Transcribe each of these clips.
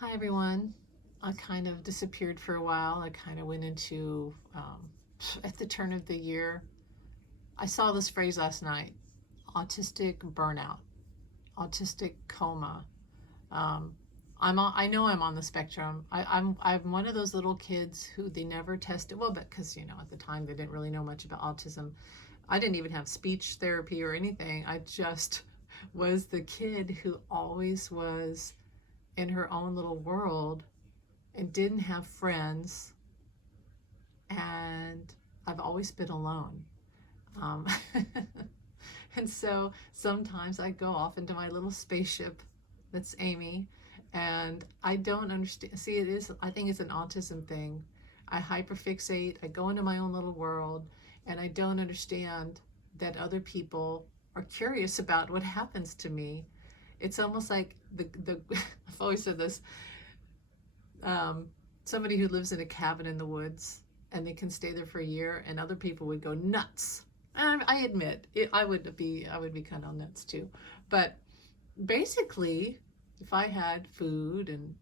Hi everyone. I kind of disappeared for a while. I kind of went into, at the turn of the year, I saw this phrase last night: autistic burnout, autistic coma. Um, I know I'm on the spectrum. I'm one of those little kids who they never tested, well, but because, at the time they didn't really know much about autism. I didn't even have speech therapy or anything. I just was the kid who always was in her own little world and didn't have friends, and I've always been alone. Um, and so sometimes I go off into my little spaceship that's Amy, and I don't understand. See, I think it's an autism thing. I hyperfixate, I go into my own little world, and I don't understand that other people are curious about what happens to me. It's almost like I've always said this, um, somebody who lives in a cabin in the woods and they can stay there for a year, and other people would go nuts. And I admit I would be kind of nuts too. But basically, if I had food and,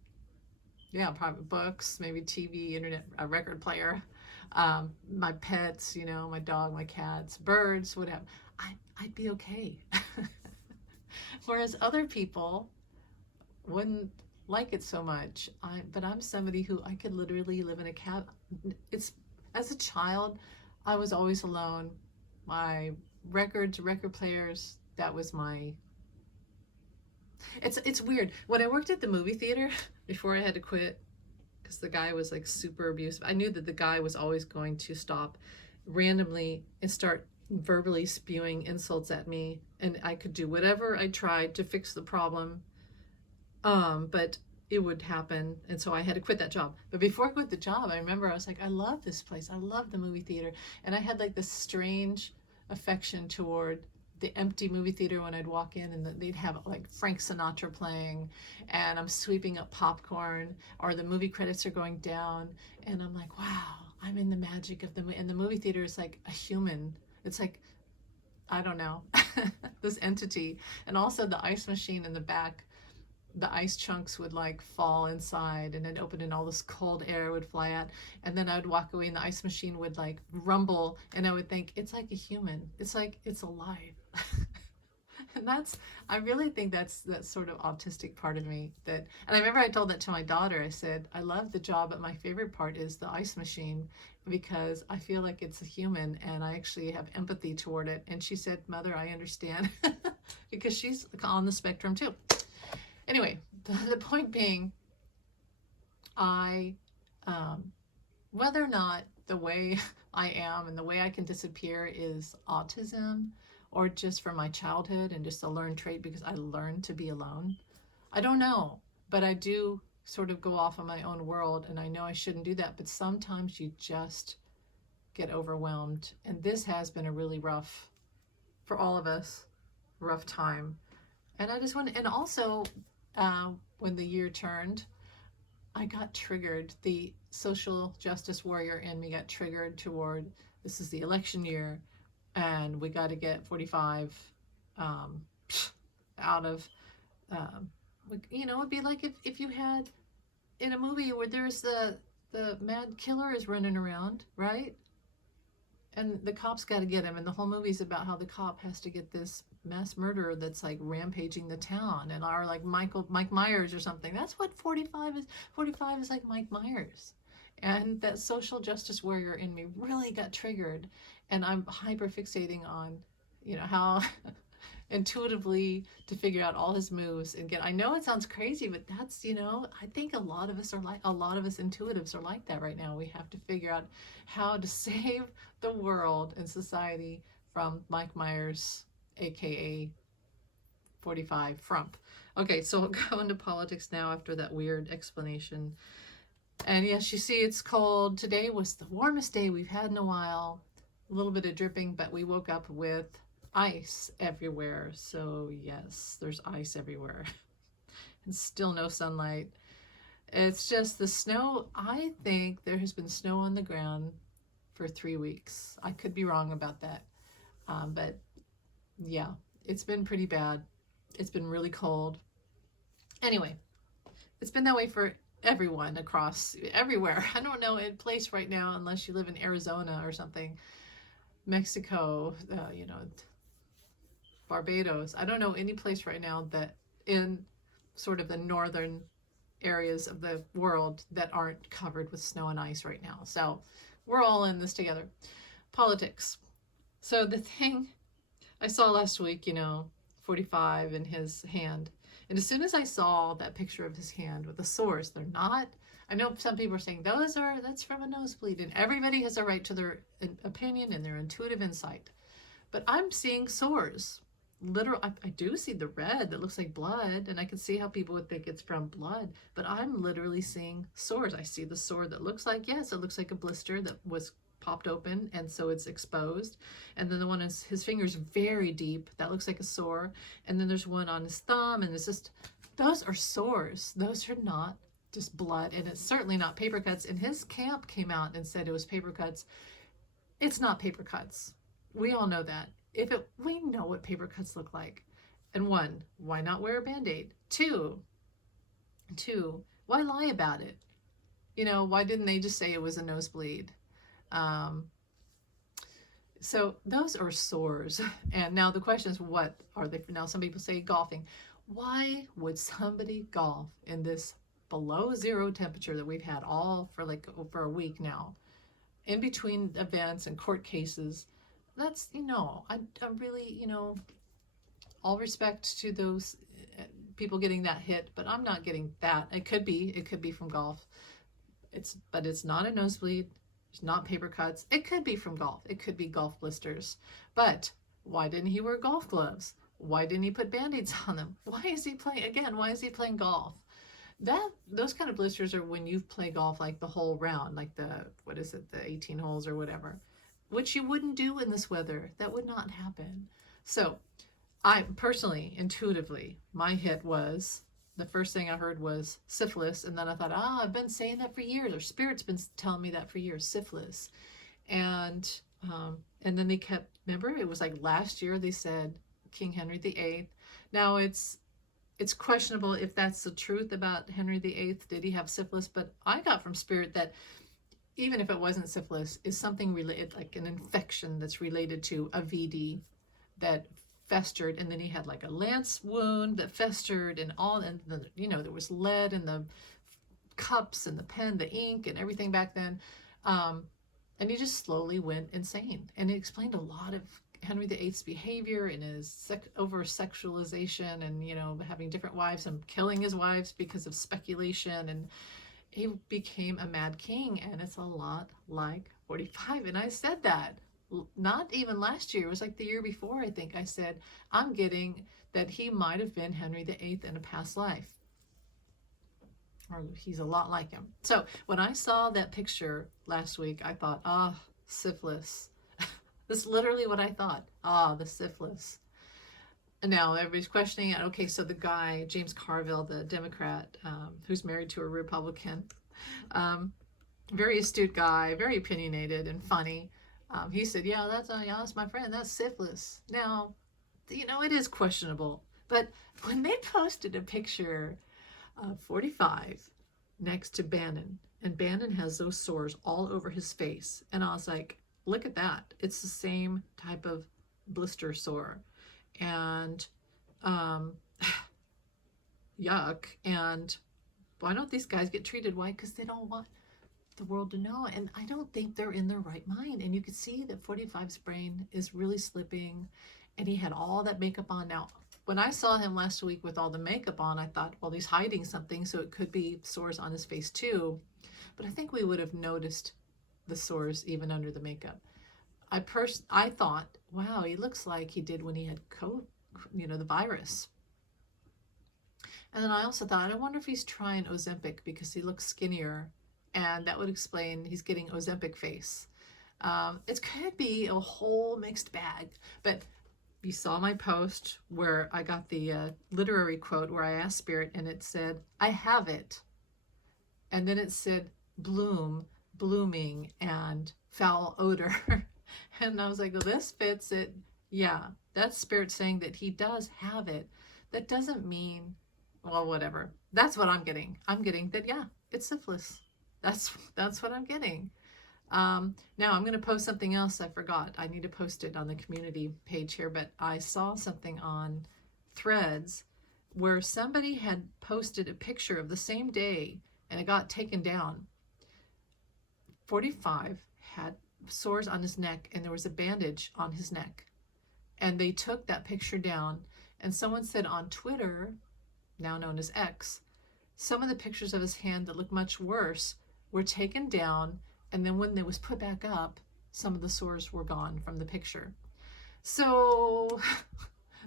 yeah, private books, maybe TV, internet, a record player, my pets, my dog, my cats, birds, whatever, I'd be okay. Whereas other people wouldn't like it so much. But I'm somebody who I could literally live in a cabin. It's As a child, I was always alone. My record players, that was my. It's weird. When I worked at the movie theater before I had to quit because the guy was like super abusive, I knew that the guy was always going to stop randomly and start verbally spewing insults at me, and I could do whatever I tried to fix the problem, but it would happen, and so I had to quit that job. But before I quit the job, I remember I was like, I love this place. I love the movie theater, and I had like this strange affection toward the empty movie theater when I'd walk in, and they'd have like Frank Sinatra playing, and I'm sweeping up popcorn, or the movie credits are going down, and I'm like, wow, I'm in the magic of and the movie theater is like a human. It's like, I don't know, this entity. And also the ice machine in the back, the ice chunks would like fall inside and then open, and all this cold air would fly out, and then I would walk away and the ice machine would like rumble, and I would think it's like a human, it's like it's alive. And I really think that's sort of autistic part of me. That And I remember I told that to my daughter. I said, I love the job, but my favorite part is the ice machine, because I feel like it's a human and I actually have empathy toward it. And she said, Mother, I understand. Because she's on the spectrum too. Anyway, the point being, I, whether or not the way I am and the way I can disappear is autism, or just from my childhood and just a learned trait because I learned to be alone, I don't know. But I do sort of go off on my own world, and I know I shouldn't do that. But sometimes you just get overwhelmed. And this has been a really rough, for all of us, rough time. And I just want to, and also, when the year turned, I got triggered. The social justice warrior in me got triggered toward, this is the election year, and we got to get 45 um, out of, um, it'd be like if you had in a movie where there's the mad killer is running around, right? And the cops got to get him, and the whole movie's about how the cop has to get this mass murderer that's like rampaging the town, and are like Mike Myers or something. That's what 45 is. 45 is like Mike Myers. And that social justice warrior in me really got triggered, and I'm hyper fixating on, how intuitively to figure out all his moves and get. I know it sounds crazy, but that's, I think a lot of us intuitives are like that right now. We have to figure out how to save the world and society from Mike Myers, aka 45 Frump. Okay, so we'll go into politics now after that weird explanation. And yes, you see it's cold. Today was the warmest day we've had in a while. A little bit of dripping, but we woke up with ice everywhere. So yes, there's ice everywhere. And still no sunlight. It's just the snow. I think there has been snow on the ground for 3 weeks. I could be wrong about that. But yeah, it's been pretty bad. It's been really cold. Anyway, It's been that way for everyone across everywhere. I don't know a place right now, unless you live in Arizona or something, Mexico, Barbados. I don't know any place right now that in sort of the northern areas of the world that aren't covered with snow and ice right now. So we're all in this together. Politics. So the thing I saw last week, 45 in his hand. And as soon as I saw that picture of his hand with the sores, they're not, I know some people are saying that's from a nosebleed, and everybody has a right to their opinion and their intuitive insight. But I'm seeing sores. Literal, I do see the red that looks like blood, and I can see how people would think it's from blood, but I'm literally seeing sores. I see the sore that looks like, yes, it looks like a blister that was popped open, and so it's exposed. And then the one is his finger's very deep, that looks like a sore. And then there's one on his thumb, and it's just, those are sores. Those are not just blood, and it's certainly not paper cuts. And his camp came out and said it was paper cuts. It's not paper cuts. We all know that. We know what paper cuts look like. And one, why not wear a Band-Aid? Two, why lie about it? Why didn't they just say it was a nosebleed? So those are sores. And now the question is, what are they for? Now some people say golfing. Why would somebody golf in this below zero temperature that we've had all for like over a week now, in between events and court cases? That's, I'm really, all respect to those people getting that hit, but I'm not getting that. It could be from golf. But it's not a nosebleed. It's not paper cuts. It could be from golf. It could be golf blisters. But why didn't he wear golf gloves? Why didn't he put Band-Aids on them? Why is he playing golf? Those kind of blisters are when you play golf like the whole round, like the 18 holes or whatever, which you wouldn't do in this weather. That would not happen. So I personally, intuitively, my hit was, the first thing I heard was syphilis. And then I thought, I've been saying that for years, or Spirit's been telling me that for years, syphilis. And then they kept, remember, it was like last year they said King Henry VIII. Now it's questionable if that's the truth about Henry VIII. Did he have syphilis? But I got from Spirit that even if it wasn't syphilis, is something related, like an infection that's related to a VD that festered, and then he had like a lance wound that festered, and there was lead in the cups and the pen, the ink, and everything back then. And he just slowly went insane. And it explained a lot of Henry VIII's behavior and his over-sexualization, and having different wives and killing his wives because of speculation, and he became a mad king. And it's a lot like 45. And I said that not even last year, it was like the year before. I think I said, I'm getting that he might have been Henry VIII in a past life, or he's a lot like him. So when I saw that picture last week, I thought, syphilis. That's literally what I thought. The syphilis. And now everybody's questioning it. Okay, so the guy, James Carville, the Democrat, who's married to a Republican, very astute guy, very opinionated and funny. He said, that's my friend, that's syphilis. Now, it is questionable. But when they posted a picture of 45 next to Bannon, and Bannon has those sores all over his face, and I was like, look at that. It's the same type of blister sore. And yuck. And why don't these guys get treated? Why? Because they don't want the world to know. And I don't think they're in their right mind. And you could see that 45's brain is really slipping, and he had all that makeup on. Now, when I saw him last week with all the makeup on, I thought, well, he's hiding something, so it could be sores on his face too. But I think we would have noticed the sores even under the makeup. I thought, wow, he looks like he did when he had the virus. And then I also thought, I wonder if he's trying Ozempic because he looks skinnier, and that would explain he's getting Ozempic face. It could be a whole mixed bag. But you saw my post where I got the literary quote where I asked Spirit, and it said, I have it. And then it said, blooming, and foul odor. And I was like, well, this fits it. Yeah, that's Spirit saying that he does have it. That doesn't mean, well, whatever. That's what I'm getting. I'm getting that, yeah, it's syphilis. That's what I'm getting. Now I'm going to post something else I forgot. I need to post it on the community page here, but I saw something on Threads where somebody had posted a picture of the same day and it got taken down. 45 had sores on his neck and there was a bandage on his neck. And they took that picture down, and someone said on Twitter, now known as X, some of the pictures of his hand that looked much worse were taken down, and then when they was put back up, some of the sores were gone from the picture. So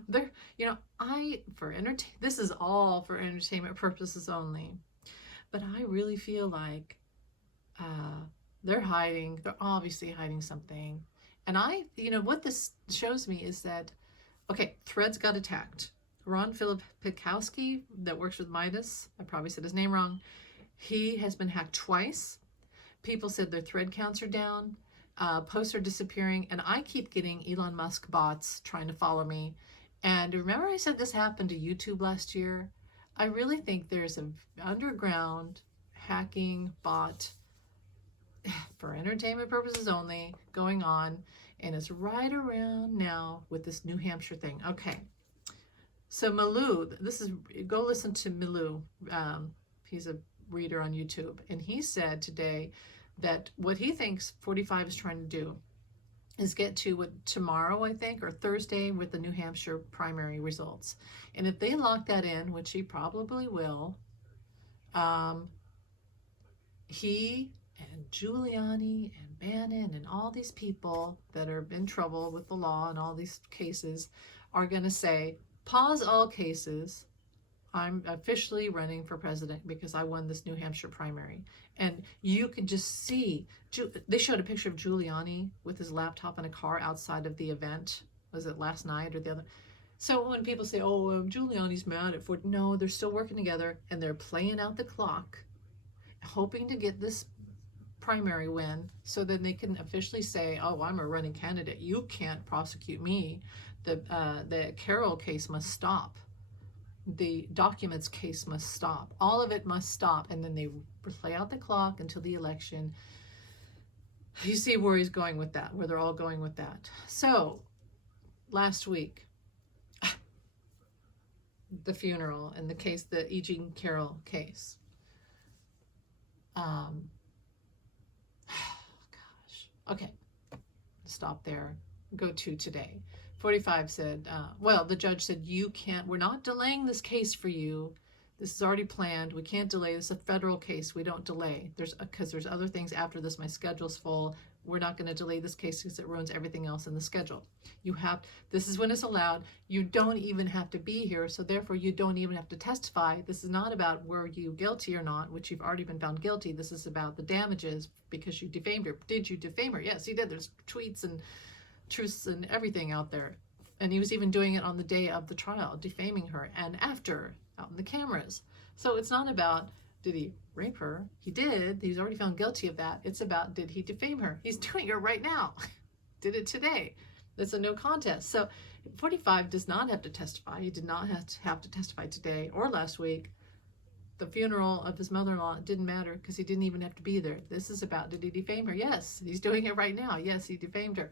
there, you know, this is all for entertainment purposes only, but I really feel like they're obviously hiding something. And what this shows me is that, okay, Threads got attacked. Ron Philip Pikowski, that works with Midas, I probably said his name wrong, he has been hacked twice. People said their thread counts are down, posts are disappearing, and I keep getting Elon Musk bots trying to follow me. And remember I said this happened to YouTube last year? I really think there's an underground hacking bot for entertainment purposes only going on, and it's right around now with this New Hampshire thing. Okay, so Malou, go listen to Malou. He's a reader on YouTube, and he said today that what he thinks 45 is trying to do is get to what tomorrow, I think, or Thursday, with the New Hampshire primary results. And if they lock that in, which he probably will, he and Giuliani and Bannon and all these people that are in trouble with the law and all these cases are going to say, pause all cases. I'm officially running for president because I won this New Hampshire primary. And you could just see, they showed a picture of Giuliani with his laptop in a car outside of the event. Was it last night or the other? So when people say, oh, Giuliani's mad at Ford, no, they're still working together and they're playing out the clock, hoping to get this primary win so then they can officially say, oh, I'm a running candidate. You can't prosecute me. The Carroll case must stop. The documents case must stop. All of it must stop. And then they play out the clock until the election. You see where he's going with that, where they're all going with that. So last week, the funeral and the case, the Jean Carroll case. Okay, stop there. Go to today. 45 said, well, the judge said, we're not delaying this case for you. This is already planned. We can't delay. This is a federal case. We don't delay. Because there's other things after this. My schedule's full. We're not going to delay this case because it ruins everything else in the schedule. This is when it's allowed. You don't even have to be here, so therefore you don't even have to testify. This is not about were you guilty or not, which you've already been found guilty. This is about the damages because you defamed her. Did you defame her? Yes, you did. There's tweets and truths and everything out there. And he was even doing it on the day of the trial, defaming her, and after, out in the cameras. So it's not about, did he rape her? He did. He's already found guilty of that. It's about, did he defame her? He's doing it right now. Did it today. That's a no contest. So 45 does not have to testify. He did not have to testify today or last week. The funeral of his mother-in-law didn't matter because he didn't even have to be there. This is about, did he defame her? Yes. He's doing it right now. Yes, he defamed her.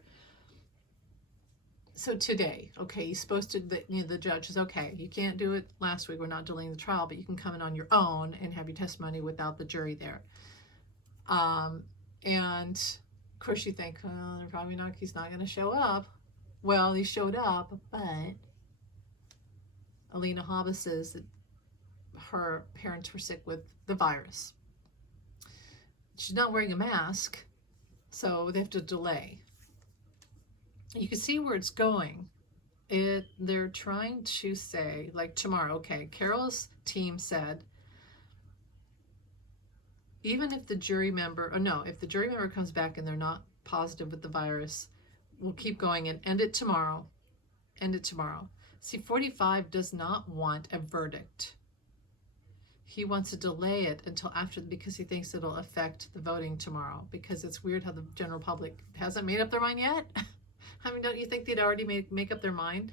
So today, okay, he's supposed to, the judge says, okay, you can't do it last week, we're not delaying the trial, but you can come in on your own and have your testimony without the jury there. And of course you think, well, they're probably not, he's not going to show up. Well, he showed up, but Alina Hobbs says that her parents were sick with the virus. She's not wearing a mask, so they have to delay. You can see where it's going. They're trying to say, like tomorrow, okay, Carol's team said, even if the jury member, if the jury member comes back and they're not positive with the virus, we'll keep going and end it tomorrow. End it tomorrow. See, 45 does not want a verdict. He wants to delay it until after, because he thinks it'll affect the voting tomorrow, because it's weird how the general public hasn't made up their mind yet. I mean, don't you think they'd already make up their mind?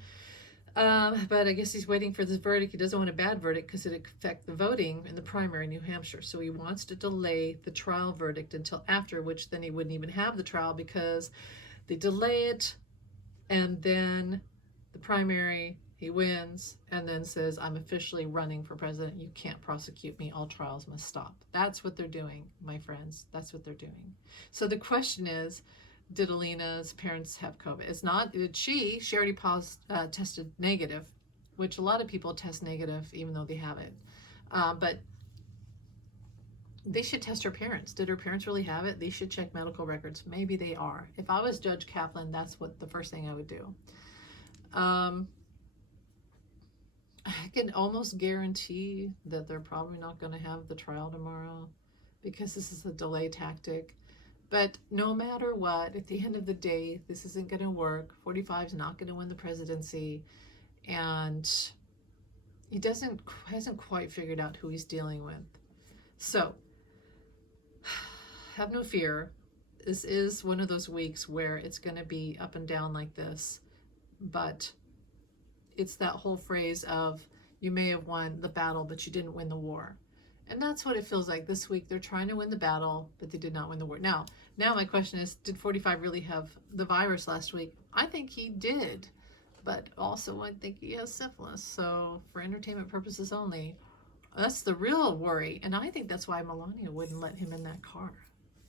But I guess he's waiting for this verdict. He doesn't want a bad verdict because it'd affect the voting in the primary in New Hampshire. So he wants to delay the trial verdict until after, which then he wouldn't even have the trial because they delay it, and then the primary, he wins, and then says, I'm officially running for president. You can't prosecute me. All trials must stop. That's what they're doing, my friends. That's what they're doing. So the question is, did Alina's parents have COVID? It's not, did she already tested negative, which a lot of people test negative even though they have it. But they should test her parents. Did her parents really have it? They should check medical records. Maybe they are. If I was Judge Kaplan, that's what the first thing I would do. I can almost guarantee that they're probably not going to have the trial tomorrow because this is a delay tactic. But no matter what, at the end of the day, this isn't going to work. 45 is not going to win the presidency, and he hasn't quite figured out who he's dealing with. So have no fear. This is one of those weeks where it's going to be up and down like this, but it's that whole phrase of you may have won the battle, but you didn't win the war. And that's what it feels like this week. They're trying to win the battle, but they did not win the war. Now my question is, did 45 really have the virus last week? I think he did, but also I think he has syphilis. So for entertainment purposes only, that's the real worry. And I think that's why Melania wouldn't let him in that car.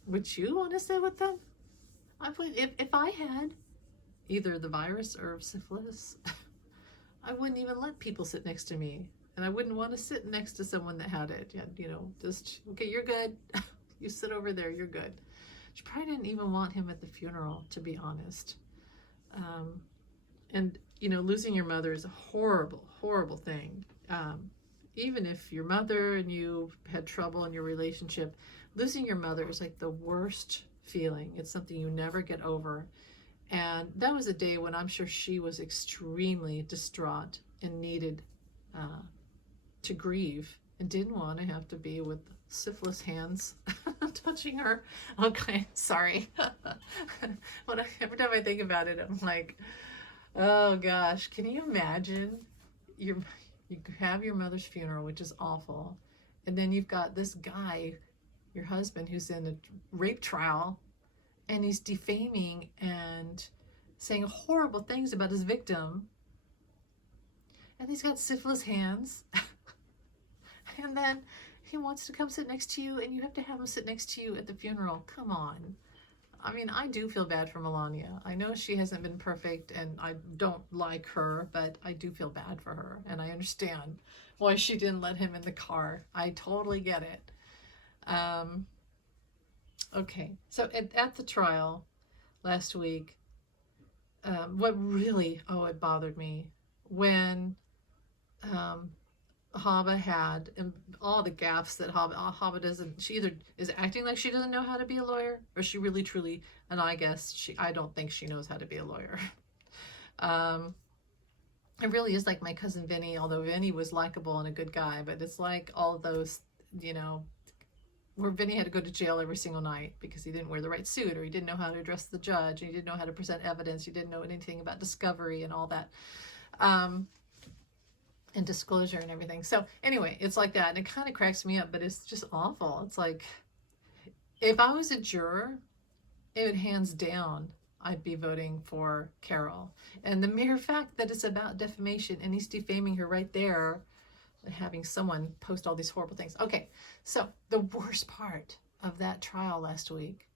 Would you want to sit with them? I would, if I had either the virus or syphilis, I wouldn't even let people sit next to me. And I wouldn't want to sit next to someone that had it. You know, just, okay, you're good. You sit over there, you're good. She probably didn't even want him at the funeral, to be honest. And, you know, losing your mother is a horrible, horrible thing. Even if your mother and you had trouble in your relationship, losing your mother is like the worst feeling. It's something you never get over. And that was a day when I'm sure she was extremely distraught and needed to grieve and didn't want to have to be with syphilis hands touching her. Okay, sorry. Every time I think about it, I'm like, oh gosh, can you imagine? You have your mother's funeral, which is awful, and then you've got this guy, your husband, who's in a rape trial, and he's defaming and saying horrible things about his victim, and he's got syphilis hands. And then he wants to come sit next to you, and you have to have him sit next to you at the funeral. Come on. I mean, I do feel bad for Melania. I know she hasn't been perfect, and I don't like her, but I do feel bad for her, and I understand why she didn't let him in the car. I totally get it. Okay, so at the trial last week, what really, it bothered me when Hava had, and all the gaffes that Hava doesn't, she either is acting like she doesn't know how to be a lawyer, or she really truly, and I guess I don't think she knows how to be a lawyer. It really is like my cousin Vinny, although Vinny was likable and a good guy, but it's like all of those, you know, where Vinny had to go to jail every single night because he didn't wear the right suit, or he didn't know how to address the judge, and he didn't know how to present evidence, he didn't know anything about discovery and all that. And disclosure and everything. So anyway, it's like that, and it kind of cracks me up, but it's just awful. It's like, if I was a juror, it would hands down, I'd be voting for Carroll. And the mere fact that it's about defamation and he's defaming her right there, having someone post all these horrible things. Okay, so the worst part of that trial last week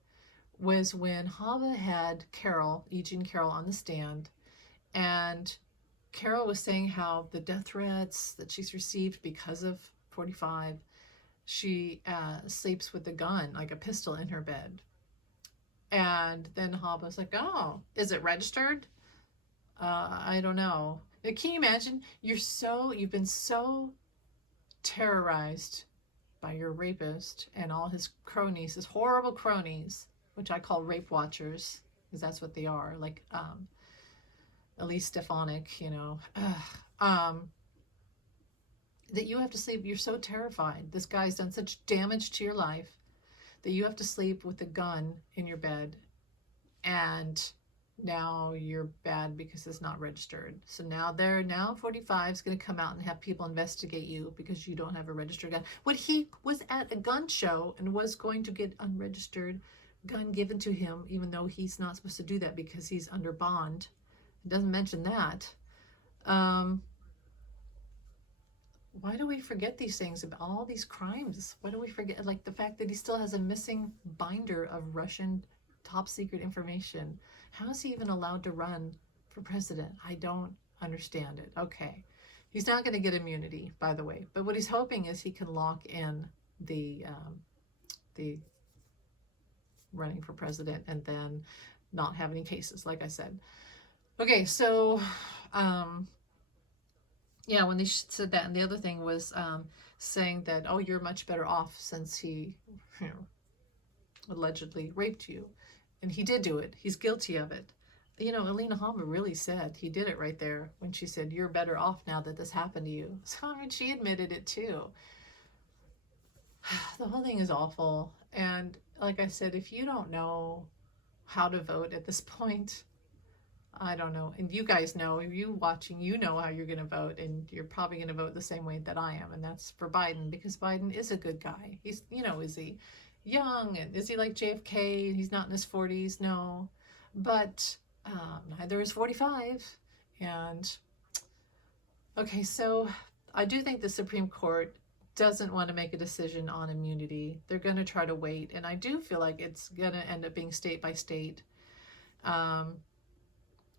was when Hava had Jean Carroll on the stand, and Carol was saying how the death threats that she's received because of 45, she sleeps with a gun, like a pistol, in her bed. And then Hava's like, oh, is it registered? I don't know. Can you imagine? You've been so terrorized by your rapist and all his cronies, his horrible cronies, which I call rape watchers, because that's what they are, like, Elise Stefanik, you know, that you have to sleep. You're so terrified. This guy's done such damage to your life that you have to sleep with a gun in your bed. And now you're bad because it's not registered. So now 45 is going to come out and have people investigate you because you don't have a registered gun. When he was at a gun show and was going to get unregistered gun given to him, even though he's not supposed to do that because he's under bond. It doesn't mention that. Why do we forget these things about all these crimes? Why do we forget, like, the fact that he still has a missing binder of Russian top secret information? How is he even allowed to run for president? I don't understand it. Okay. He's not going to get immunity, by the way. But what he's hoping is he can lock in the running for president and then not have any cases, like I said. Okay, so yeah, when they said that, and the other thing was saying that, oh, you're much better off since he, you know, allegedly raped you. And he did do it. He's guilty of it. You know, Alina Halmer really said he did it right there when she said, you're better off now that this happened to you. So, I mean, she admitted it too. The whole thing is awful. And like I said, if you don't know how to vote at this point, I don't know. And you guys know, if you watching, you know how you're going to vote, and you're probably going to vote the same way that I am. And that's for Biden, because Biden is a good guy. He's, you know, is he young? And is he like JFK? He's not in his 40s. No, but neither is 45. And okay, so I do think the Supreme Court doesn't want to make a decision on immunity. They're going to try to wait. And I do feel like it's going to end up being state by state.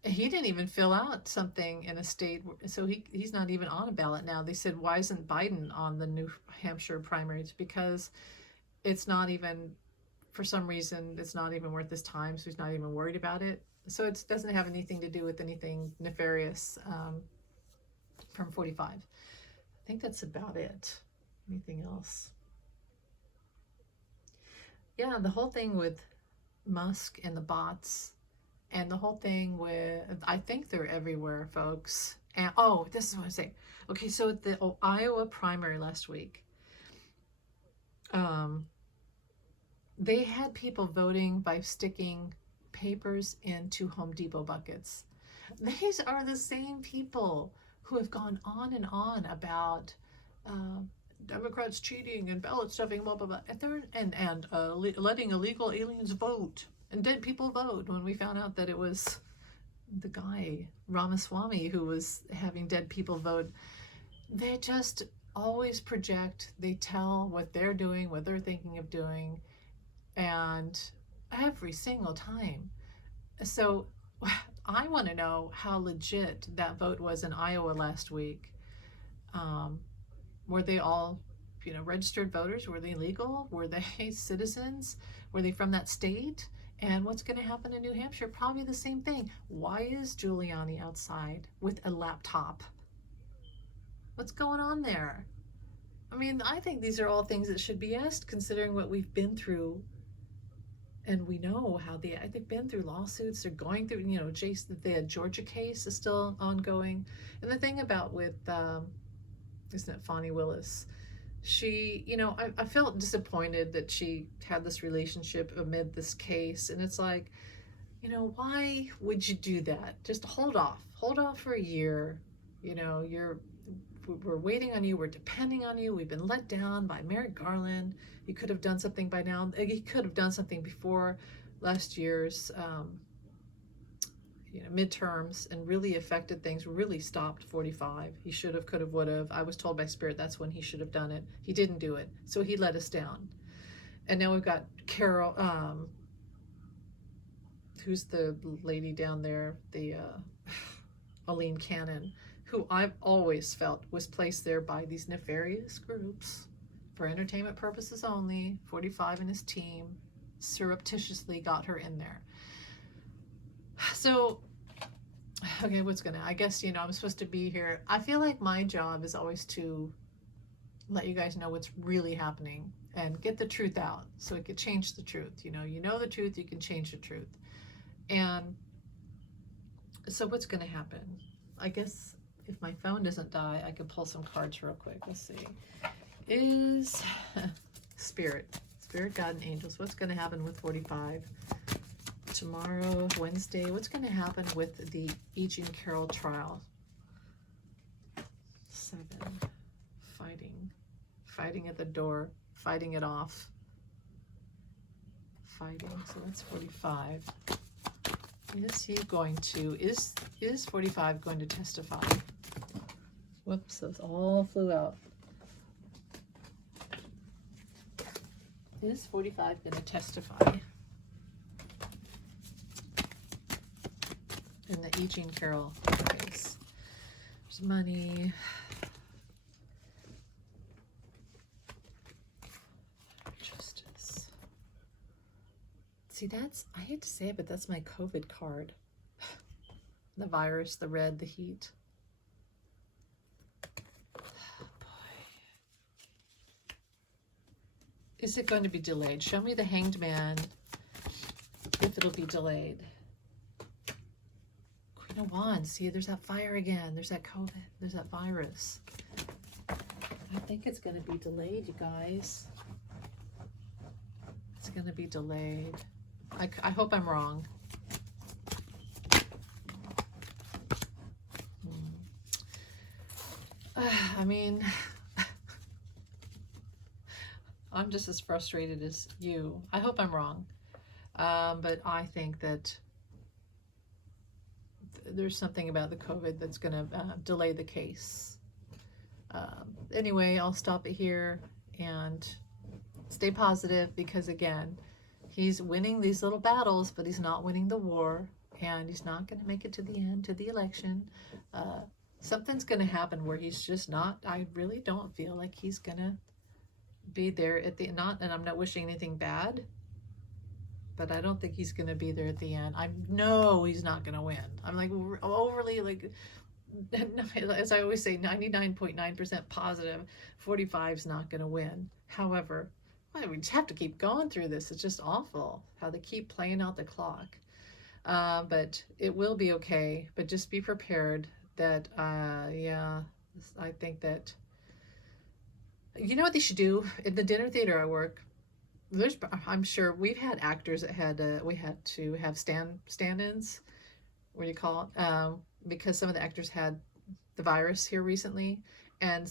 He didn't even fill out something in a state, so he's not even on a ballot now. They said, why isn't Biden on the New Hampshire primaries? Because it's not even, for some reason, it's not even worth his time, so he's not even worried about it. So it doesn't have anything to do with anything nefarious from 45. I think that's about it. Anything else? Yeah, the whole thing with Musk and the bots, and the whole thing with, I think they're everywhere, folks. And oh, this is what I say. Okay, so at the Iowa primary last week, they had people voting by sticking papers into Home Depot buckets. These are the same people who have gone on and on about Democrats cheating and ballot stuffing, blah blah blah, and letting illegal aliens vote and dead people vote. When we found out that it was the guy Ramaswamy who was having dead people vote, they just always project. They tell what they're doing, what they're thinking of doing, and every single time. So I want to know how legit that vote was in Iowa last week. Were they all, you know, registered voters? Were they legal? Were they citizens? Were they from that state? And what's going to happen in New Hampshire? Probably the same thing. Why is Giuliani outside with a laptop? What's going on there? I mean, I think these are all things that should be asked, considering what we've been through. And we know how they've been through lawsuits. They're going through, you know, the Georgia case is still ongoing. And the thing about with, isn't it Fani Willis? She, you know, I felt disappointed that she had this relationship amid this case. And it's like, you know, why would you do that? Just hold off for a year. You know, we're waiting on you. We're depending on you. We've been let down by Merrick Garland. You could have done something by now. He could have done something before last year's, you know, midterms, and really affected things, really stopped 45. He should have, could have, would have. I was told by Spirit that's when he should have done it. He didn't do it. So he let us down. And now we've got Carol, who's the lady down there, the Aline Cannon, who I've always felt was placed there by these nefarious groups for entertainment purposes only. 45 and his team surreptitiously got her in there. So, okay, I guess, you know, I'm supposed to be here. I feel like my job is always to let you guys know what's really happening and get the truth out so it could change the truth. You know the truth, you can change the truth. And so what's going to happen? I guess if my phone doesn't die, I could pull some cards real quick. Let's see. Is Spirit, God and angels, what's going to happen with 45? tomorrow, Wednesday, what's going to happen with the Jean Carroll trial? 7, fighting at the door, fighting it off, fighting, so that's 45. Is he going to, is 45 going to testify? Whoops, those all flew out. Is 45 going to testify in the Jean Carroll case? There's money. Justice. See, that's, I hate to say it, but that's my COVID card. The virus, the red, the heat. Is it going to be delayed? Show me the Hanged Man if it'll be delayed. Queen of Wands. See, there's that fire again. There's that COVID. There's that virus. I think it's going to be delayed, you guys. It's going to be delayed. I hope I'm wrong. I mean... I'm just as frustrated as you. I hope I'm wrong. But I think that there's something about the COVID that's going to delay the case. Anyway, I'll stop it here and stay positive because, again, he's winning these little battles, but he's not winning the war, and he's not going to make it to the end, to the election. Something's going to happen where he's just not, I really don't feel like he's going to be there at the and I'm not wishing anything bad, but I don't think he's going to be there at the end. I know he's not going to win. I'm like overly, like, as I always say, 99.9% positive 45 is not going to win. However, we just have to keep going through this. It's just awful how they keep playing out the clock. But it will be okay. But just be prepared that yeah, I think that, you know what they should do? In the dinner theater I work, I'm sure we've had actors that had we had to have stand-ins, what do you call it? Because some of the actors had the virus here recently, and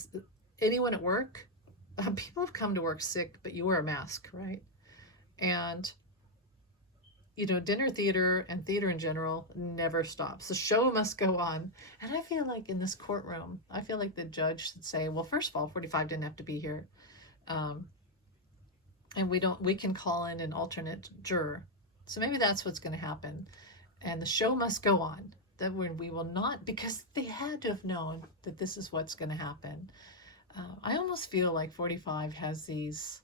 anyone at work, people have come to work sick, but you wear a mask, right? And you know, dinner theater and theater in general never stops. The show must go on. And I feel like in this courtroom, I feel like the judge should say, well, first of all, 45 didn't have to be here. And we can call in an alternate juror. So maybe that's what's going to happen. And the show must go on. That we will not, because they had to have known that this is what's going to happen. I almost feel like 45 has these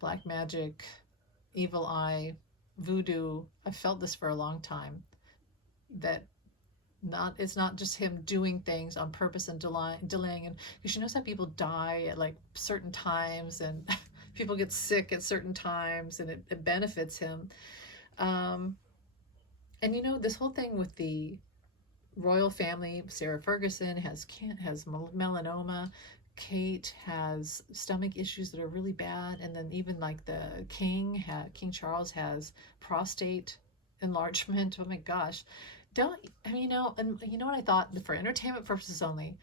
black magic, evil eye, voodoo. I've felt this for a long time, that it's not just him doing things on purpose and delaying, and because you know how people die at like certain times, and people get sick at certain times, and it benefits him. And you know, this whole thing with the royal family, Sarah Ferguson has melanoma, Kate has stomach issues that are really bad, and then even like the King Charles has prostate enlargement. Oh my gosh. You know, and you know what I thought, for entertainment purposes only,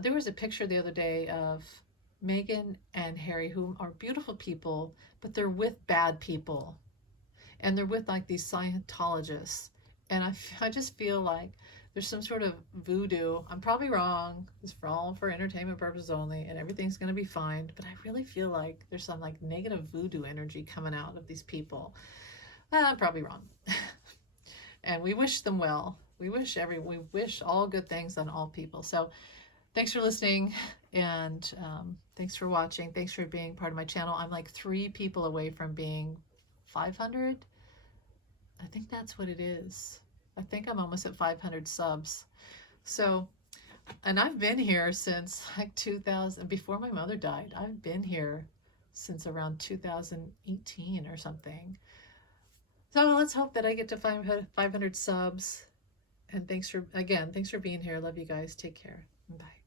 there was a picture the other day of Meghan and Harry, who are beautiful people, but they're with bad people, and they're with like these Scientologists, and I just feel like there's some sort of voodoo. I'm probably wrong. It's all for entertainment purposes only, and everything's going to be fine. But I really feel like there's some like negative voodoo energy coming out of these people. I'm probably wrong. And we wish them well. We wish all good things on all people. So thanks for listening, and thanks for watching. Thanks for being part of my channel. I'm like 3 people away from being 500. I think that's what it is. I think I'm almost at 500 subs. So, and I've been here since like 2000, before my mother died. I've been here since around 2018 or something. So let's hope that I get to 500 subs. And thanks for being here. Love you guys. Take care. Bye.